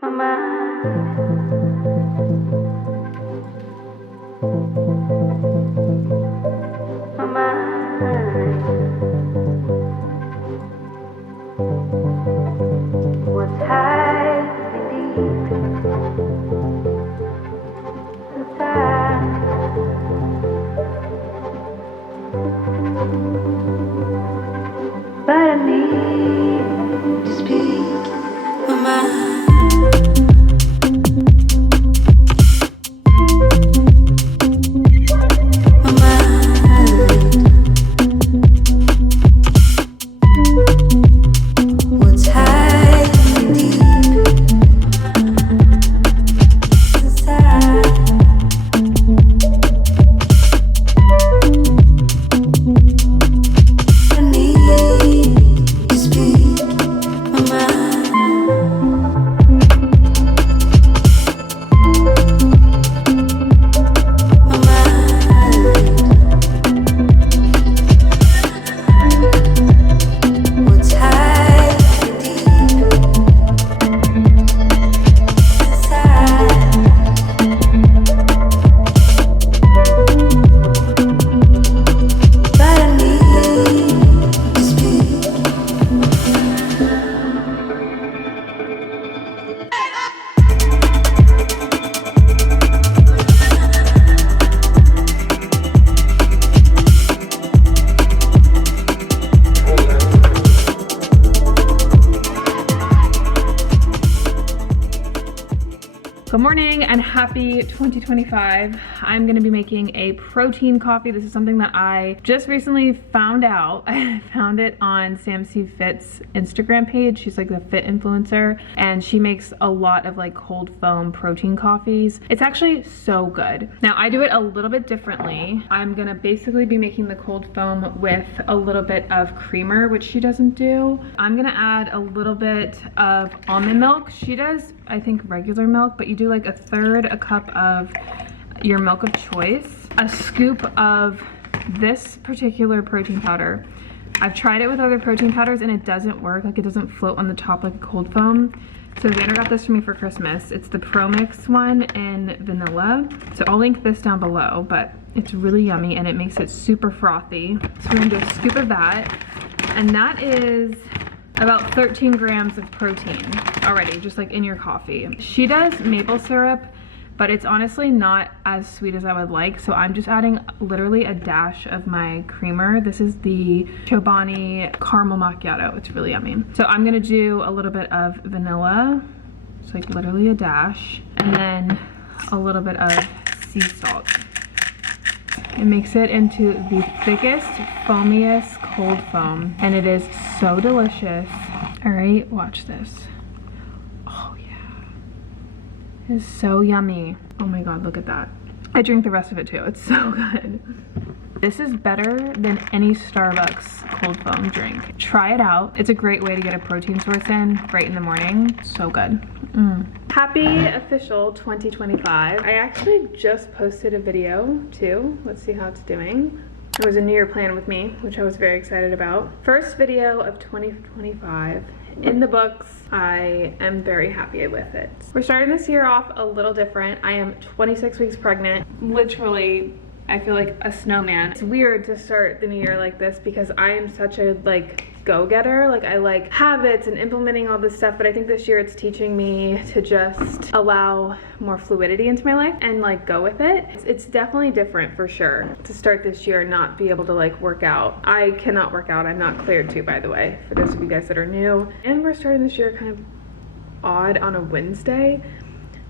My mind. My mind. What's hiding deep inside? But I need to speak my mind. Good morning and happy 2025. I'm gonna be making a protein coffee. This is something that I just recently found out. I found it on Sam C Fit's Instagram page. She's like the fit influencer and she makes a lot of like cold foam protein coffees. It's actually so good. Now I do it a little bit differently. I'm gonna basically be making the cold foam with a little bit of creamer, which she doesn't do. I'm gonna add a little bit of almond milk. She does, I think, regular milk, but you do like a cup of your milk of choice, a scoop of this particular protein powder. I've tried it with other protein powders and it doesn't work, like it doesn't float on the top like a cold foam. So Xander got this for me for Christmas. It's the Pro Mix one in vanilla. So I'll link this down below, but it's really yummy and it makes it super frothy. So we're gonna do a scoop of that. And that is about 13 grams of protein already, just like in your coffee. She does maple syrup, but it's honestly not as sweet as I would like. So I'm just adding literally a dash of my creamer. This is the Chobani caramel macchiato. It's really yummy. So I'm gonna do a little bit of vanilla. It's like literally a dash. And then a little bit of sea salt. It makes it into the thickest, foamiest cold foam, and it is so delicious. All right, watch this. Oh yeah, it is so yummy. Oh my God, look at that. I drink the rest of it too. It's so good. This is better than any Starbucks cold foam drink. Try it out. It's a great way to get a protein source in right in the morning. So good. Happy official 2025. I actually just posted a video too. Let's see how it's doing. It was a New Year plan with me, which I was very excited about. First video of 2025 in the books. I am very happy with it. We're starting this year off a little different. I am 26 weeks pregnant. Literally, I feel like a snowman. It's weird to start the new year like this because I am such a like go-getter. Like I like habits and implementing all this stuff, but I think this year it's teaching me to just allow more fluidity into my life and like go with it. It's definitely different for sure to start this year and not be able to like work out. I cannot work out. I'm not cleared to, by the way, for those of you guys that are new. And we're starting this year kind of odd on a Wednesday.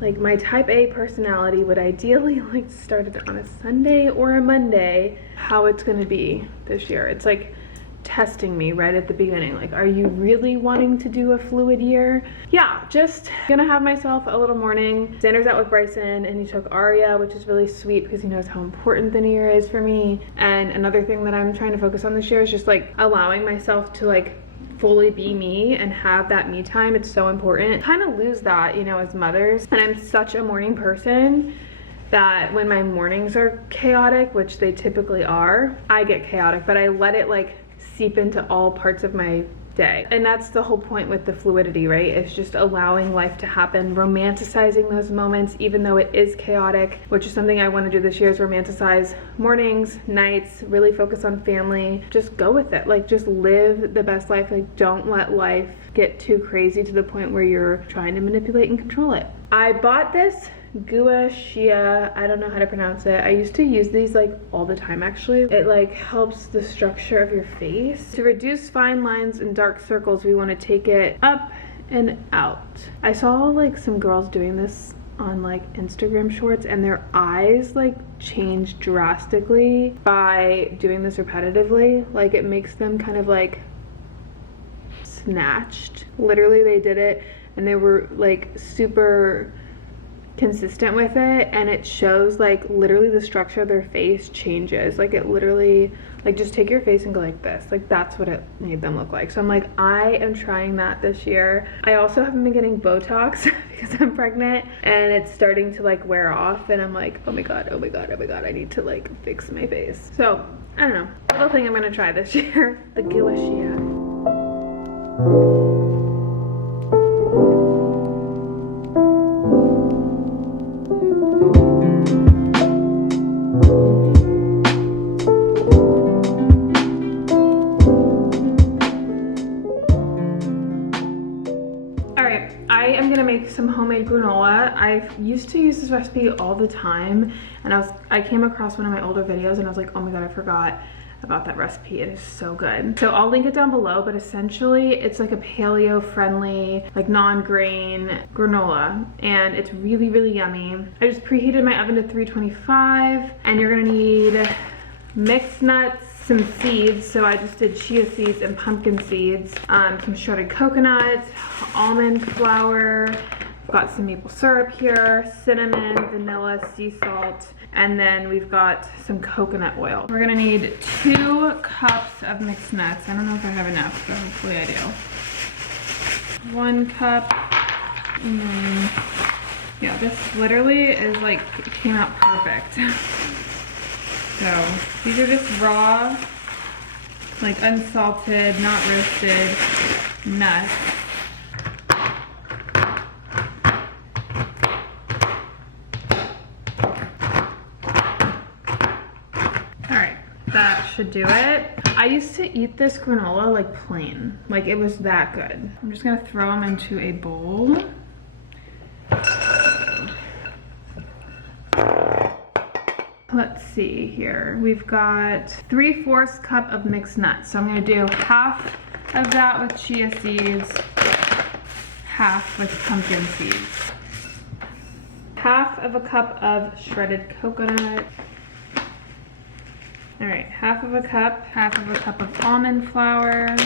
Like my type A personality would ideally like to start it on a Sunday or a Monday. How it's gonna be this year. It's like testing me right at the beginning. Like, are you really wanting to do a fluid year? Yeah, just gonna have myself a little morning. Xander's out with Bryson and he took Aria, which is really sweet because he knows how important the new year is for me. And another thing that I'm trying to focus on this year is just like allowing myself to like fully be me and have that me time. It's so important. Kind of lose that, you know, as mothers. And I'm such a morning person that when my mornings are chaotic, which they typically are, I get chaotic, but I let it like seep into all parts of my day. And that's the whole point with the fluidity, right? It's just allowing life to happen, romanticizing those moments, even though it is chaotic, which is something I want to do this year, is romanticize mornings, nights, really focus on family, just go with it. Like, just live the best life. Like, don't let life get too crazy to the point where you're trying to manipulate and control it. I bought this gua sha, I don't know how to pronounce it. I used to use these like all the time actually. It like helps the structure of your face. To reduce fine lines and dark circles, we want to take it up and out. I saw like some girls doing this on like Instagram shorts, and their eyes like change drastically by doing this repetitively. Like, it makes them kind of like snatched. Literally, they did it and they were like super consistent with it, and it shows like literally the structure of their face changes. Like, it literally, like, just take your face and go like this. Like, that's what it made them look like. So I'm like, I am trying that this year. I also haven't been getting Botox because I'm pregnant, and it's starting to like wear off, and I'm like, oh my god, oh my god, oh my god, I need to like fix my face. So I don't know, little thing I'm gonna try this year. The gua sha. Some homemade granola. I used to use this recipe all the time, and I came across one of my older videos and I was like, oh my god, I forgot about that recipe. It is so good. So I'll link it down below, but essentially it's like a paleo friendly, like non-grain granola, and it's really, really yummy. I just preheated my oven to 325, and you're gonna need mixed nuts, some seeds. So I just did chia seeds and pumpkin seeds, some shredded coconut, almond flour, got some maple syrup here, cinnamon, vanilla, sea salt, and then we've got some coconut oil. We're gonna need 2 cups of mixed nuts. I don't know if I have enough, but hopefully I do. 1 cup, and then, yeah, this literally is like, it came out perfect. So these are just raw, like unsalted, not roasted nuts. That should do it. I used to eat this granola like plain. Like, it was that good. I'm just gonna throw them into a bowl. Let's see here. We've got 3/4 cup of mixed nuts. So I'm gonna do half of that with chia seeds, half with pumpkin seeds. Half of a cup of shredded coconut. All right, half of a cup of almond flour.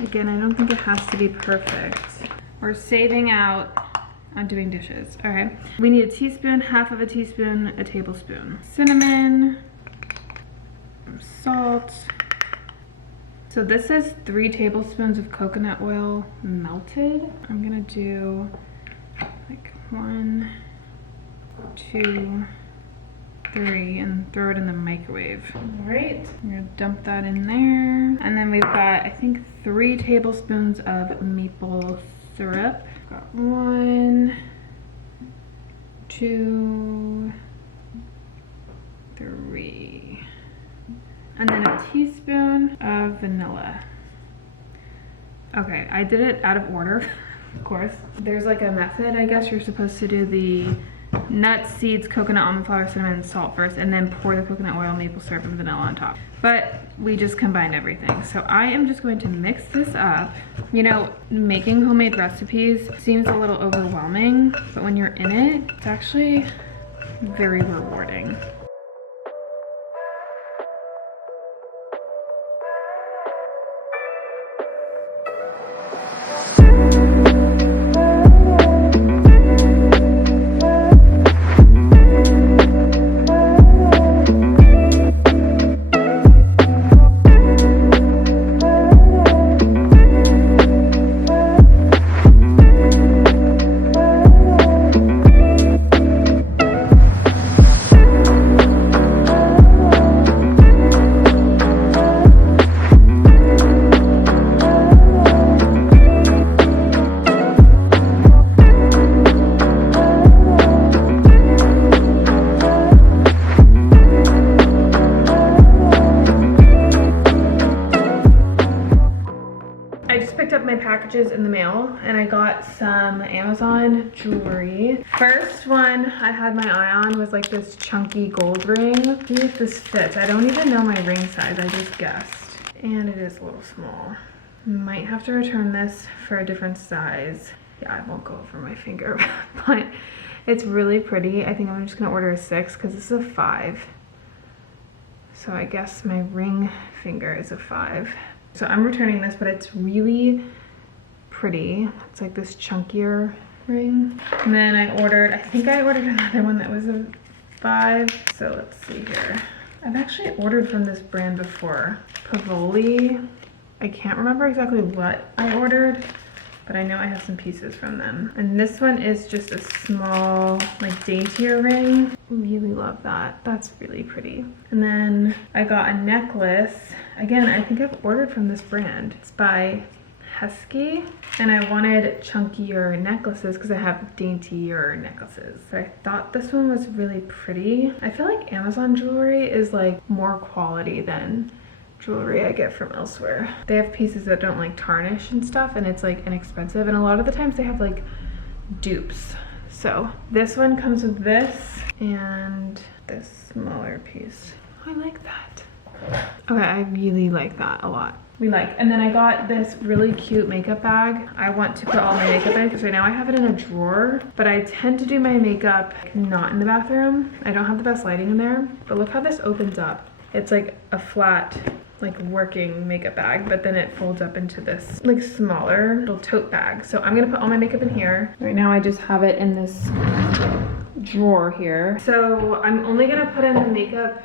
Again, I don't think it has to be perfect. We're saving out on doing dishes. All right, we need a teaspoon, half of a teaspoon, a tablespoon. Cinnamon, salt. So this is 3 tablespoons of coconut oil melted. I'm gonna do like 1, 2, 3, and throw it in the microwave. All right, I'm gonna dump that in there. And then we've got, I think, 3 tablespoons of maple syrup. Got 1, 2, 3. And then a teaspoon of vanilla. Okay, I did it out of order, of course. There's like a method, I guess. You're supposed to do the nuts, seeds, coconut, almond flour, cinnamon, and salt first, and then pour the coconut oil, maple syrup, and vanilla on top. But we just combined everything. So I am just going to mix this up. You know, making homemade recipes seems a little overwhelming, but when you're in it, it's actually very rewarding. sale and I got some Amazon jewelry. First one I had my eye on was like this chunky gold ring. See if this fits. I don't even know my ring size, I just guessed. And it is a little small. Might have to return this for a different size. Yeah, I won't go over my finger, but it's really pretty. I think I'm just gonna order a 6 because this is a 5. So I guess my ring finger is a 5. So I'm returning this, but it's really pretty. It's like this chunkier ring. And then I think I ordered another one that was a 5. So let's see here. I've actually ordered from this brand before. Pavoli. I can't remember exactly what I ordered, but I know I have some pieces from them. And this one is just a small, like daintier ring. Really love that. That's really pretty. And then I got a necklace. Again, I think I've ordered from this brand. It's by Husky. And I wanted chunkier necklaces because I have daintier necklaces. So I thought this one was really pretty. I feel like Amazon jewelry is like more quality than jewelry I get from elsewhere. They have pieces that don't like tarnish and stuff, and it's like inexpensive, and a lot of the times they have like dupes. So this one comes with this and this smaller piece. I like that. Okay, I really like that a lot. And then I got this really cute makeup bag. I want to put all my makeup in because right now I have it in a drawer, but I tend to do my makeup not in the bathroom. I don't have the best lighting in there, but look how this opens up. It's like a flat, like working makeup bag, but then it folds up into this like smaller little tote bag. So I'm gonna put all my makeup in here. Right now I just have it in this drawer here. So I'm only gonna put in the makeup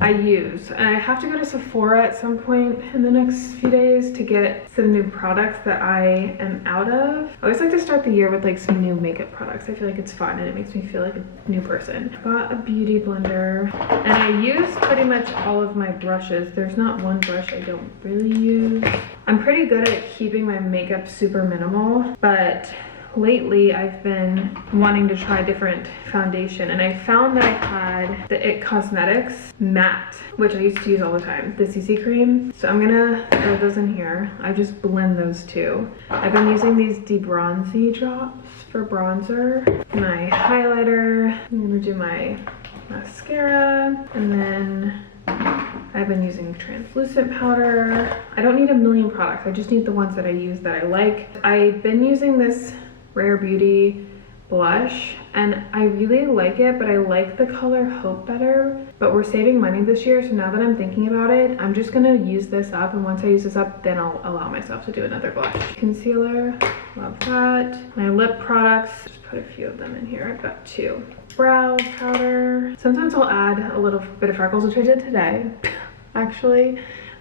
I use. And I have to go to Sephora at some point in the next few days to get some new products that I am out of. I always like to start the year with like some new makeup products. I feel like it's fun and it makes me feel like a new person. I got a beauty blender and I use pretty much all of my brushes. There's not one brush I don't really use. I'm pretty good at keeping my makeup super minimal, but lately I've been wanting to try different foundation, and I found that I had the It Cosmetics matte, which I used to use all the time, the CC cream. So I'm gonna throw those in here. I just blend those two. I've been using these debronzy drops for bronzer. My highlighter, I'm gonna do my mascara, and then I've been using translucent powder. I don't need a million products, I just need the ones that I use that I like. I've been using this Rare Beauty blush and I really like it, but I like the color Hope better. But we're saving money this year, so now that I'm thinking about it, I'm just gonna use this up, and once I use this up, then I'll allow myself to do another blush. Concealer, love that. My lip products, just put a few of them in here. I've got 2. Brow powder. Sometimes I'll add a little bit of freckles, which I did today, actually.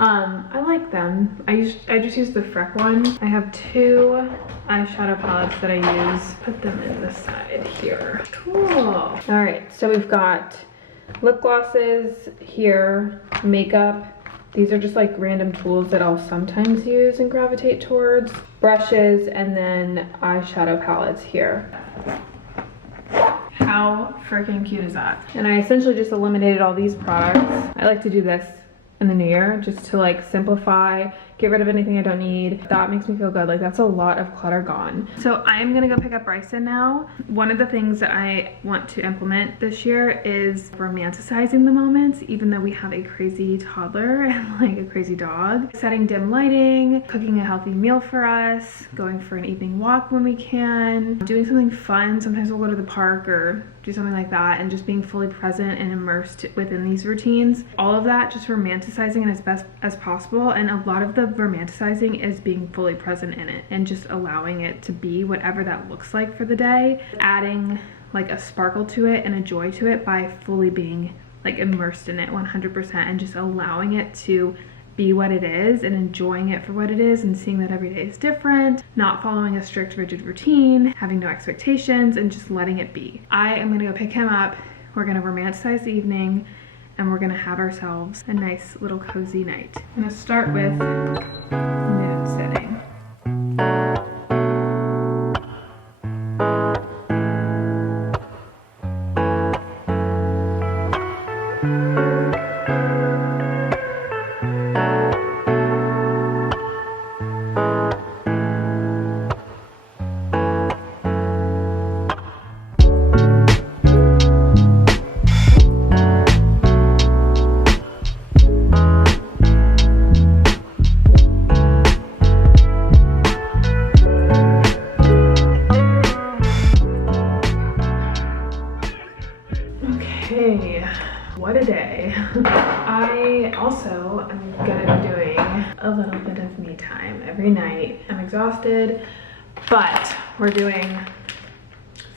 I like them. I just use the Freck one. I have 2 eyeshadow palettes that I use. Put them in the side here. Cool. All right, so we've got lip glosses here, makeup. These are just like random tools that I'll sometimes use and gravitate towards. Brushes, and then eyeshadow palettes here. How freaking cute is that? And I essentially just eliminated all these products. I like to do this in the new year just to like simplify, get rid of anything I don't need. That makes me feel good. Like that's a lot of clutter gone. So I'm gonna go pick up Bryson now. One of the things that I want to implement this year is romanticizing the moments, even though we have a crazy toddler and like a crazy dog. Setting dim lighting, cooking a healthy meal for us, going for an evening walk when we can, doing something fun. Sometimes we'll go to the park or do something like that, and just being fully present and immersed within these routines. All of that, just romanticizing it as best as possible. And a lot of the romanticizing is being fully present in it and just allowing it to be whatever that looks like for the day, adding like a sparkle to it and a joy to it by fully being like immersed in it 100% and just allowing it to be what it is and enjoying it for what it is, and seeing that every day is different, not following a strict rigid routine, having no expectations, and just letting it be. I am gonna go pick him up. We're gonna romanticize the evening and we're gonna have ourselves a nice little cozy night. I'm gonna start with mood setting. what a day. I also am gonna be doing a little bit of me time every night. I'm exhausted, but we're doing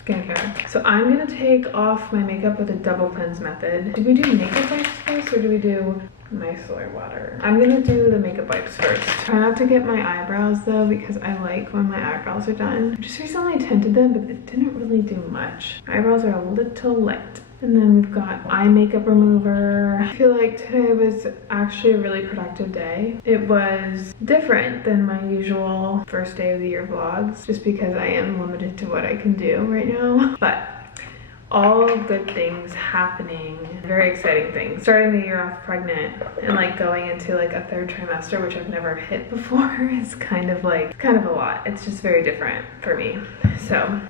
skincare. So I'm gonna take off my makeup with a double cleanse method. Do we do makeup wipes first or do we do micellar water? I'm gonna do the makeup wipes first. Try not to get my eyebrows though, because I like when my eyebrows are done. I just recently tinted them, but it didn't really do much. My eyebrows are a little light. And then we've got eye makeup remover. I feel like today was actually a really productive day. It was different than my usual first day of the year vlogs, just because I am limited to what I can do right now. But all good things happening, very exciting things. Starting the year off pregnant and like going into like a third trimester, which I've never hit before, is kind of a lot. It's just very different for me. So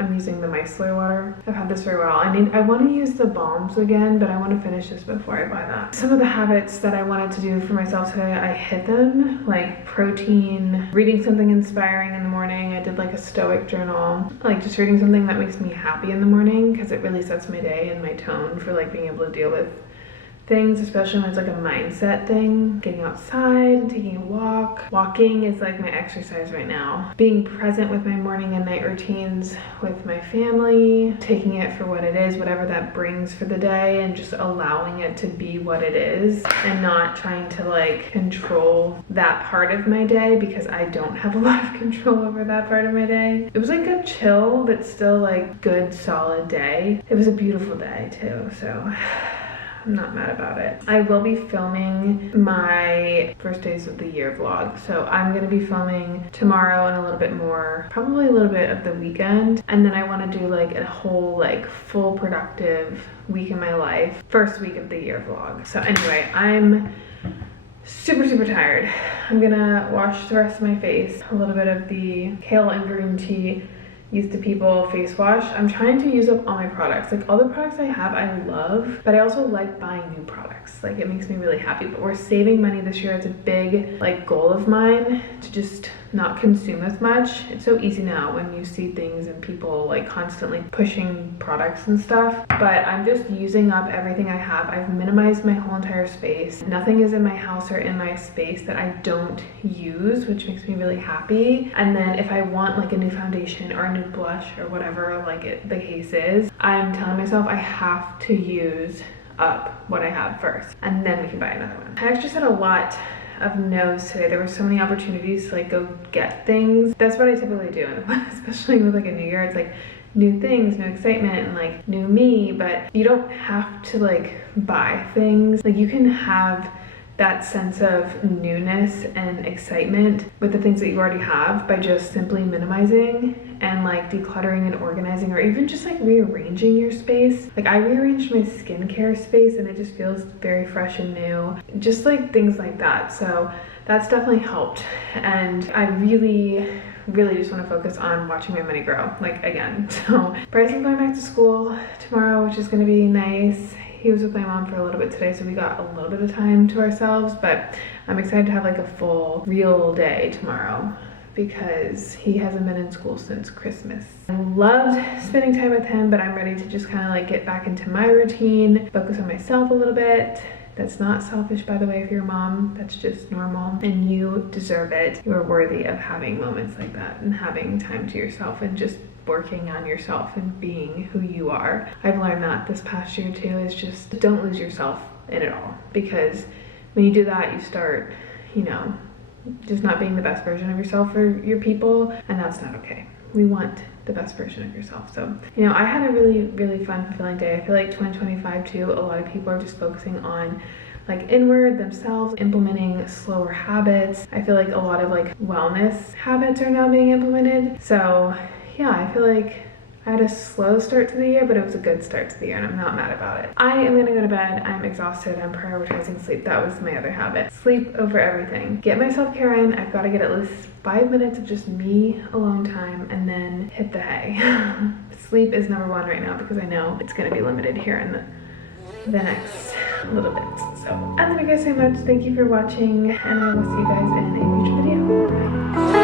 I'm using the micellar water. I've had this for a while. I want to use the balms again, but I want to finish this before I buy that. Some of the habits that I wanted to do for myself today, I hit them, like protein, reading something inspiring in the morning. I did like a stoic journal, like just reading something that makes me happy in the morning, because it really sets my day and my tone for like being able to deal with things, especially when it's like a mindset thing. Getting outside, taking a walk. Walking is like my exercise right now. Being present with my morning and night routines with my family, taking it for what it is, whatever that brings for the day, and just allowing it to be what it is and not trying to like control that part of my day, because I don't have a lot of control over that part of my day. It was like a chill but still like good solid day. It was a beautiful day too, so I'm not mad about it. I will be filming my first days of the year vlog. So I'm gonna be filming tomorrow and a little bit more, probably a little bit of the weekend. And then I wanna do like a whole like full productive week in my life, first week of the year vlog. So anyway, I'm super tired. I'm gonna wash the rest of my face. A little bit of the kale and green tea Use the People face wash. I'm trying to use up all my products. Like all the products I have, I love, but I also like buying new products. Like it makes me really happy, but we're saving money this year. It's a big like goal of mine to just not consume as much. It's so easy now when you see things and people like constantly pushing products and stuff, but I'm just using up everything I have. I've minimized my whole entire space. Nothing is in my house or in my space that I don't use, which makes me really happy. And then if I want like a new foundation or a new blush or whatever the case is, I'm telling myself I have to use up what I have first and then we can buy another one. I actually said a lot of no's today. There were so many opportunities to like go get things. That's what I typically do, especially with like a new year. It's like new things, new excitement, and like new me, but you don't have to like buy things. Like you can have that sense of newness and excitement with the things that you already have by just simply minimizing and like decluttering and organizing, or even just like rearranging your space. Like I rearranged my skincare space and it just feels very fresh and new, just like things like that. So that's definitely helped, and I really just want to focus on watching my money grow like again. So Bryson's going back to school tomorrow, which is going to be nice. He was with my mom for a little bit today, so we got a little bit of time to ourselves, but I'm excited to have like a full real day tomorrow because he hasn't been in school since Christmas. I loved spending time with him, but I'm ready to just kind of like get back into my routine, focus on myself a little bit. That's not selfish, by the way, if you're a mom. That's just normal, and you deserve it. You are worthy of having moments like that and having time to yourself and just working on yourself and being who you are. I've learned that this past year too, is just don't lose yourself in it all, because when you do that, you start, you know, just not being the best version of yourself for your people, and that's not okay. We want the best version of yourself. So, you know, I had a really fun, fulfilling day. I feel like 2025 too, a lot of people are just focusing on like inward themselves, implementing slower habits. I feel like a lot of like wellness habits are now being implemented. So yeah, I feel like I had a slow start to the year, but it was a good start to the year and I'm not mad about it. I am gonna go to bed. I'm exhausted. I'm prioritizing sleep. That was my other habit. Sleep over everything. Get my self-care in. I've got to get at least 5 minutes of just me alone time and then hit the hay. Sleep is number one right now because I know it's gonna be limited here in the next little bit. So I love you guys so much. Thank you for watching, and I will see you guys in a future video. Bye.